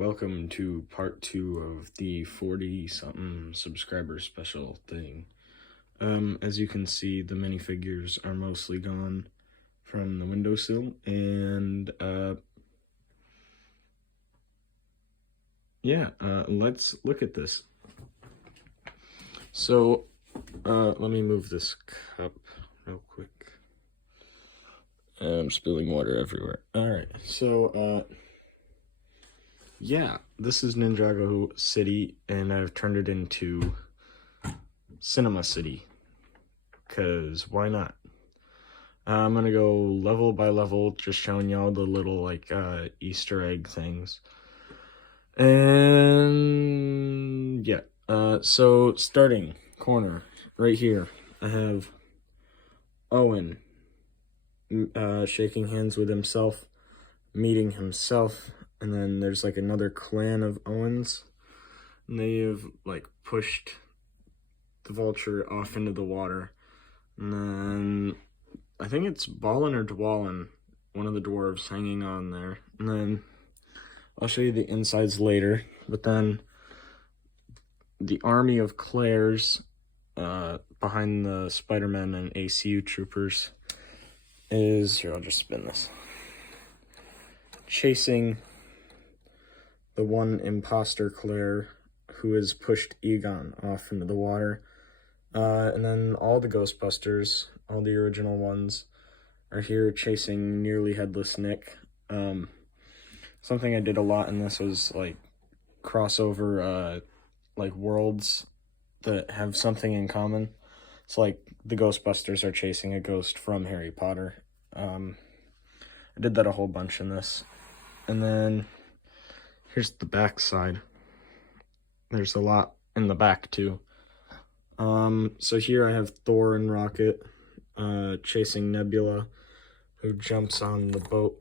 Welcome to part 2 of the 40-something subscriber special thing. As you can see, the minifigures are mostly gone from the windowsill, and let's look at this. So, let me move this cup real quick. I'm spilling water everywhere. Alright, so, yeah, this is Ninjago City, and I've turned it into Cinema City, because why not? I'm gonna go level by level, just showing y'all the little, Easter egg things. And, yeah, so starting corner, right here, I have Owen, shaking hands with himself, meeting himself. And then there's another clan of Owens, and they have pushed the vulture off into the water. And then I think it's Balin or Dwalin, one of the dwarves hanging on there. And then I'll show you the insides later. But then the army of Claires behind the Spider-Man and ACU troopers is, here, I'll just spin this, chasing the one imposter Claire who has pushed Egon off into the water. And then all the Ghostbusters, all the original ones, are here chasing nearly headless Nick. Something I did a lot in this was crossover worlds that have something in common. It's like the Ghostbusters are chasing a ghost from Harry Potter. I did that a whole bunch in this. And then here's the back side. There's a lot in the back too. So here I have Thor and Rocket chasing Nebula, who jumps on the boat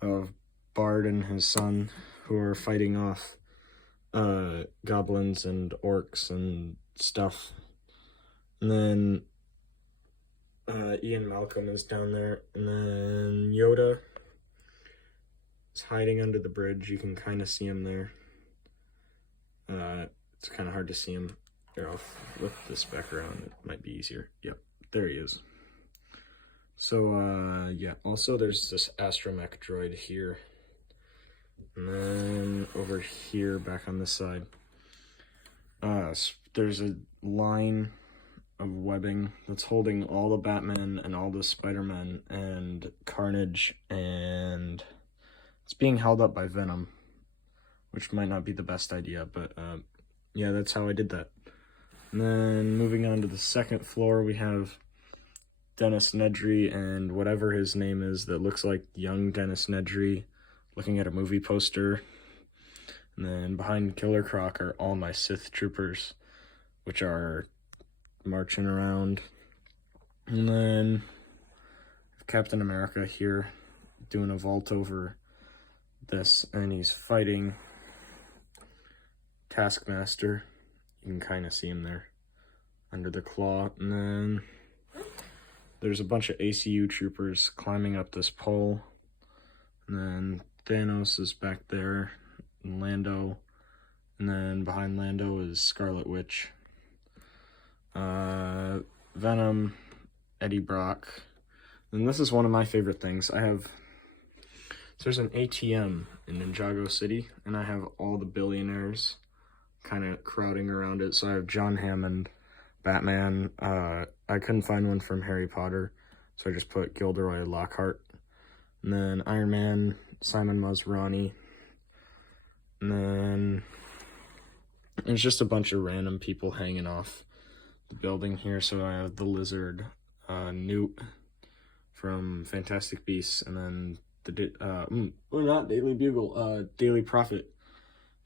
of Bard and his son, who are fighting off goblins and orcs and stuff. And then Ian Malcolm is down there, and then Yoda is hiding under the bridge. You can kind of see him there. It's kind of hard to see him. Here, I'll flip this back around. It might be easier. Yep, there he is. So, yeah, also there's this astromech droid here. And then over here, back on this side, there's a line of webbing that's holding all the Batman and all the Spider-Man and Carnage, and it's being held up by Venom, which might not be the best idea, but yeah, that's how I did that. And then moving on to the second floor, we have Dennis Nedry and whatever his name is that looks like young Dennis Nedry looking at a movie poster. And then behind Killer Croc are all my Sith troopers, which are marching around. And then Captain America here doing a vault over this, and he's fighting Taskmaster. You can kind of see him there under the claw. And then there's a bunch of ACU troopers climbing up this pole. And then Thanos is back there, and Lando. And then behind Lando is Scarlet Witch. Venom, Eddie Brock. And this is one of my favorite things. So there's an ATM in Ninjago City, and I have all the billionaires kind of crowding around it. So I have John Hammond, Batman. I couldn't find one from Harry Potter, so I just put Gilderoy Lockhart. And then Iron Man, Simon Masrani. And then there's just a bunch of random people hanging off the building here. So I have the Lizard, Newt from Fantastic Beasts, and then not Daily Bugle, Daily Prophet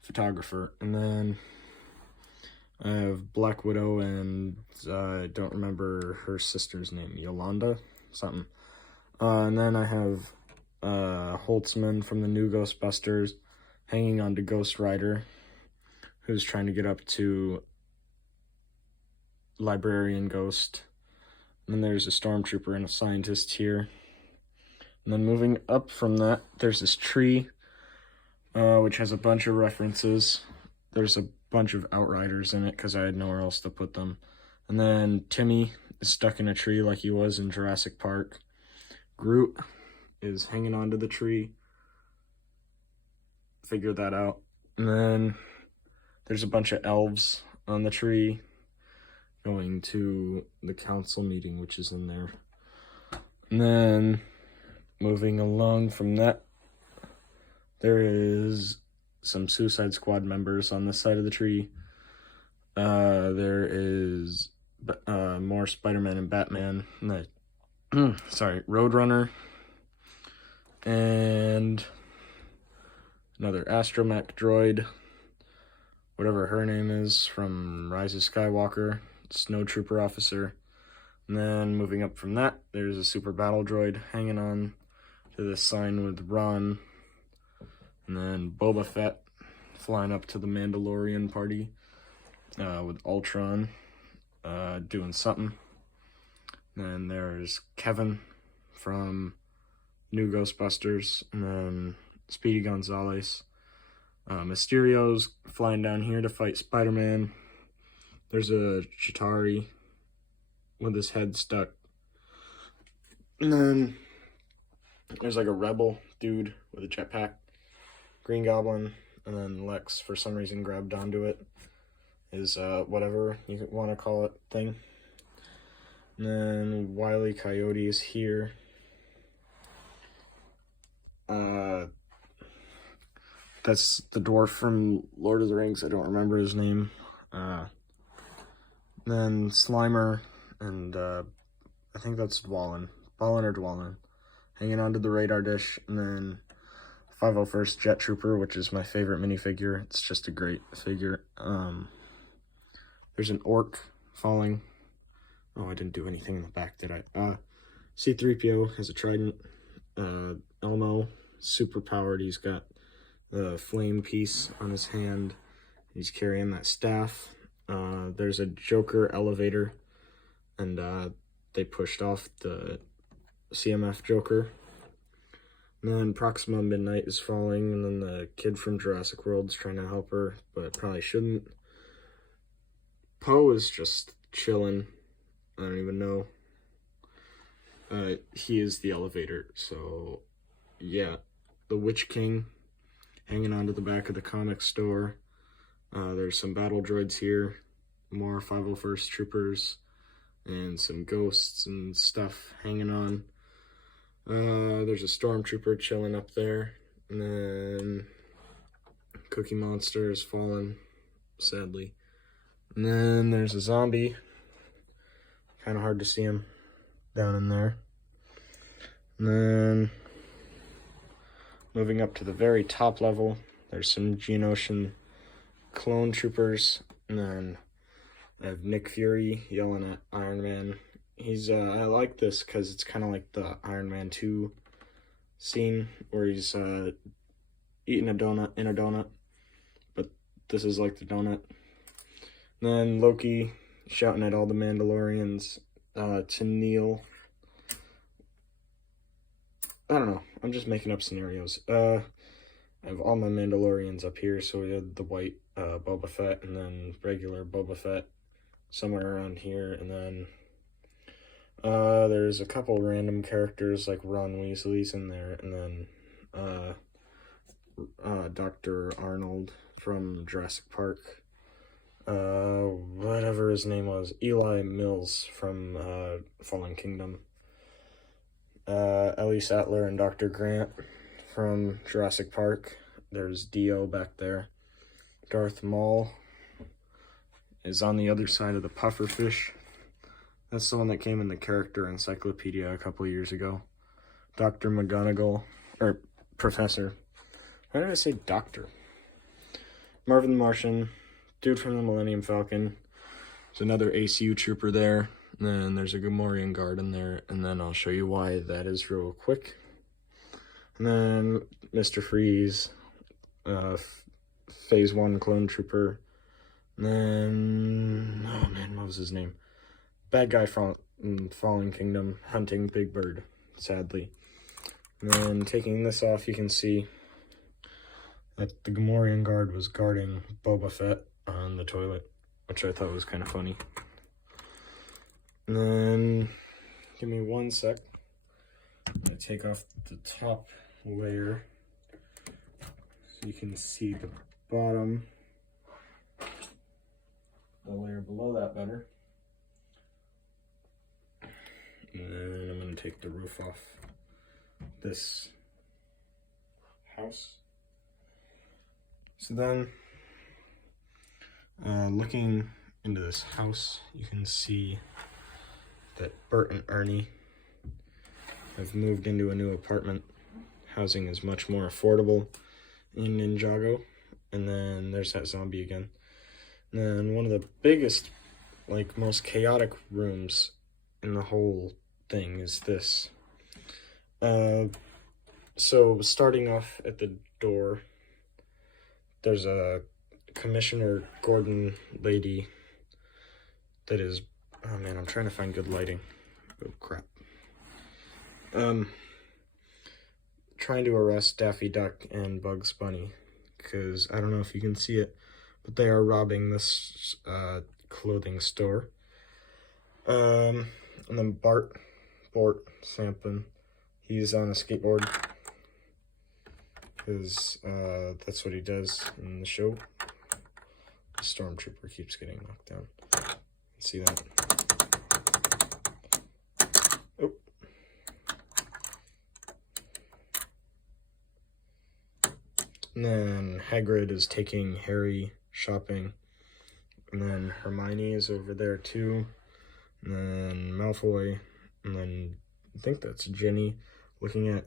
photographer. And then I have Black Widow and I don't remember her sister's name, Yolanda something. And then I have Holtzman from the new Ghostbusters hanging on to Ghost Rider, who's trying to get up to Librarian Ghost. And then there's a stormtrooper and a scientist here. And then moving up from that, there's this tree which has a bunch of references. There's a bunch of Outriders in it because I had nowhere else to put them. And then Timmy is stuck in a tree like he was in Jurassic Park. Groot is hanging onto the tree. Figured that out. And then there's a bunch of elves on the tree going to the council meeting, which is in there. And then moving along from that, there is some Suicide Squad members on this side of the tree. There is more Spider-Man and Batman. Sorry, Roadrunner. And another astromech droid, whatever her name is, from Rise of Skywalker, Snow Trooper officer. And then moving up from that, there's a super battle droid hanging on to this sign with Ron. And then Boba Fett flying up to the Mandalorian party with Ultron doing something. And then there's Kevin from New Ghostbusters, and then Speedy Gonzalez. Mysterio's flying down here to fight Spider-Man. There's a Chitauri with his head stuck. And then there's like a rebel dude with a jetpack. Green Goblin, and then Lex, for some reason, grabbed onto it. Is whatever you want to call it thing. And then Wile E. Coyote is here. That's the dwarf from Lord of the Rings. I don't remember his name. Then Slimer and I think that's Dwalin or Dwalin, hanging onto the radar dish. And then 501st Jet Trooper, which is my favorite minifigure. It's just a great figure. There's an orc falling. Oh, I didn't do anything in the back, did I? C-3PO has a trident. Elmo, super powered. He's got the flame piece on his hand. He's carrying that staff. There's a Joker elevator, and they pushed off the CMF Joker. And then Proxima Midnight is falling, and then the kid from Jurassic World's trying to help her, but probably shouldn't. Poe is just chilling. I don't even know. He is the elevator, so yeah. The Witch King hanging onto the back of the comic store. There's some battle droids here, more 501st troopers, and some ghosts and stuff hanging on. There's a stormtrooper chilling up there, and then Cookie Monster is fallen, sadly. And then there's a zombie. Kind of hard to see him down in there. And then moving up to the very top level, there's some Geonosian clone troopers, and then I have Nick Fury yelling at Iron Man. I like this because it's kind of like the Iron Man 2 scene where he's eating a donut in a donut, but this is like the donut. And then Loki shouting at all the Mandalorians to kneel. I don't know. I'm just making up scenarios. I have all my Mandalorians up here. So we had the white Boba Fett, and then regular Boba Fett somewhere around here. And then there's a couple random characters like Ron Weasley's in there. And then Dr. Arnold from Jurassic Park. Whatever his name was, Eli Mills from Fallen Kingdom. Ellie Sattler and Dr. Grant from Jurassic Park. There's Dio back there. Darth Maul is on the other side of the pufferfish. That's the one that came in the character encyclopedia a couple years ago. Dr. McGonagall, or Professor. Why did I say Doctor? Marvin the Martian, dude from the Millennium Falcon. There's another ACU trooper there. And then there's a Gamorrean guard in there. And then I'll show you why that is real quick. And then Mr. Freeze, Phase 1 clone trooper. And then, oh man, what was his name? Bad guy from Fallen Kingdom, hunting Big Bird, sadly. And then taking this off, you can see that the Gamorrean guard was guarding Boba Fett on the toilet, which I thought was kind of funny. And then, give me 1 sec. I'm going to take off the top layer so you can see the bottom, the layer below that better. And then I'm going to take the roof off this house. So then, looking into this house, you can see that Bert and Ernie have moved into a new apartment. Housing is much more affordable in Ninjago. And then there's that zombie again. And then one of the biggest, like, most chaotic rooms in the whole thing is this. So starting off at the door, there's a Commissioner Gordon lady that is, oh man, I'm trying to find good lighting. Oh crap. Trying to arrest Daffy Duck and Bugs Bunny, because I don't know if you can see it, but they are robbing this clothing store. And then Bort Samplin, he's on a skateboard, because that's what he does in the show. The stormtrooper keeps getting knocked down. See that? Oh. And then Hagrid is taking Harry shopping. And then Hermione is over there too. And then Malfoy. And then I think that's Ginny looking at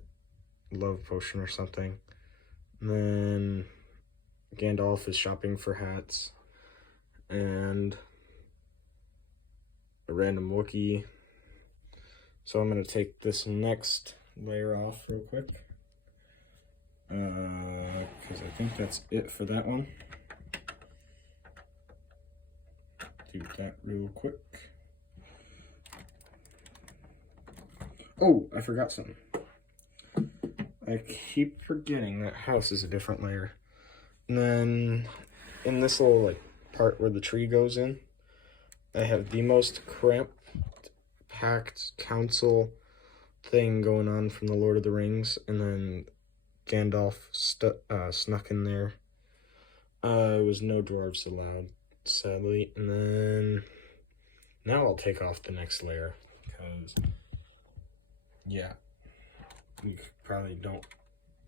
Love Potion or something. And then Gandalf is shopping for hats. And a random Wookiee. So I'm going to take this next layer off real quick. Because I think that's it for that one. Do that real quick. Oh, I forgot something. I keep forgetting that house is a different layer. And then in this little like part where the tree goes in, I have the most cramped, packed council thing going on from the Lord of the Rings, and then Gandalf snuck in there. It was no dwarves allowed, sadly. And then now I'll take off the next layer, because yeah, you probably don't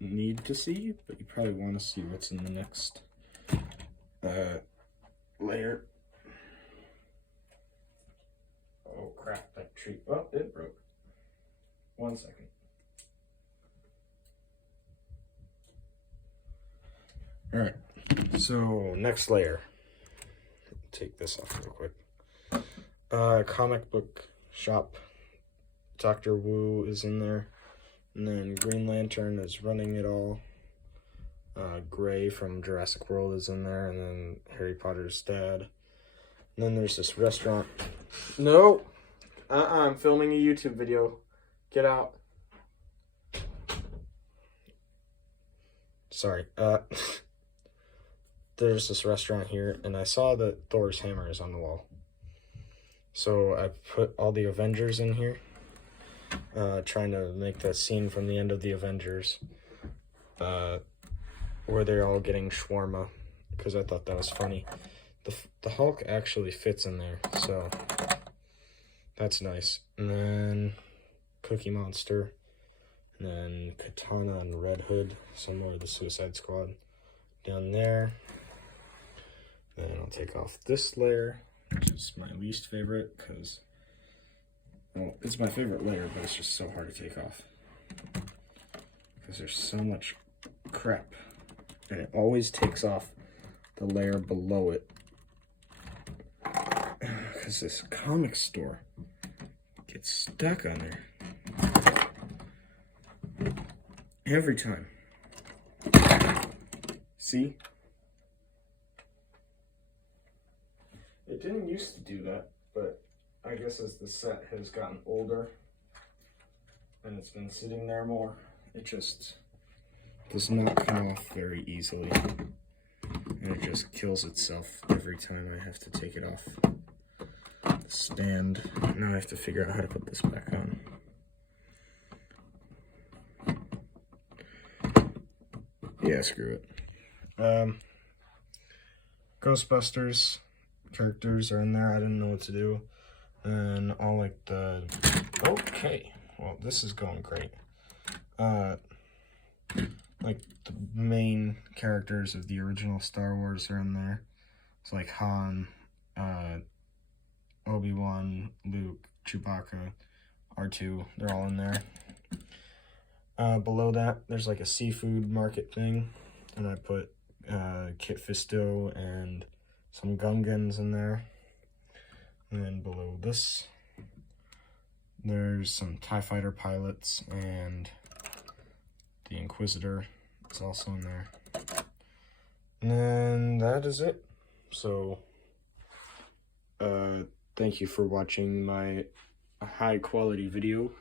need to see, but you probably want to see what's in the next layer. Oh crap, that tree, oh, it broke. 1 second. Alright, so next layer. Take this off real quick. Comic book shop. Dr. Wu is in there. And then Green Lantern is running it all. Gray from Jurassic World is in there. And then Harry Potter's dad. And then there's this restaurant. No! I'm filming a YouTube video. Get out. Sorry. There's this restaurant here, and I saw that Thor's hammer is on the wall. So I put all the Avengers in here. Trying to make that scene from the end of the Avengers. Where they're all getting shawarma. Because I thought that was funny. The Hulk actually fits in there, so that's nice. And then Cookie Monster, and then Katana and Red Hood, similar to the Suicide Squad, down there. Then I'll take off this layer, which is my least favorite, because, well, it's my favorite layer, but it's just so hard to take off, because there's so much crap, and it always takes off the layer below it. Because this comic store gets stuck on there every time. See? It didn't used to do that, but I guess as the set has gotten older and it's been sitting there more, it just does not come off very easily. And it just kills itself every time I have to take it off the stand. Now I have to figure out how to put this back on. Yeah, screw it. Ghostbusters characters are in there. I didn't know what to do. And all like the... Okay, well, this is going great. Like the main characters of the original Star Wars are in there. It's like Han, Obi-Wan, Luke, Chewbacca, R2, they're all in there. Below that, there's like a seafood market thing, and I put Kit Fisto and some Gungans in there. And then below this, there's some TIE Fighter pilots, and the Inquisitor is also in there. And then that is it. So, thank you for watching my high quality video.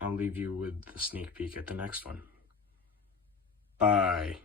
I'll leave you with the sneak peek at the next one. Bye.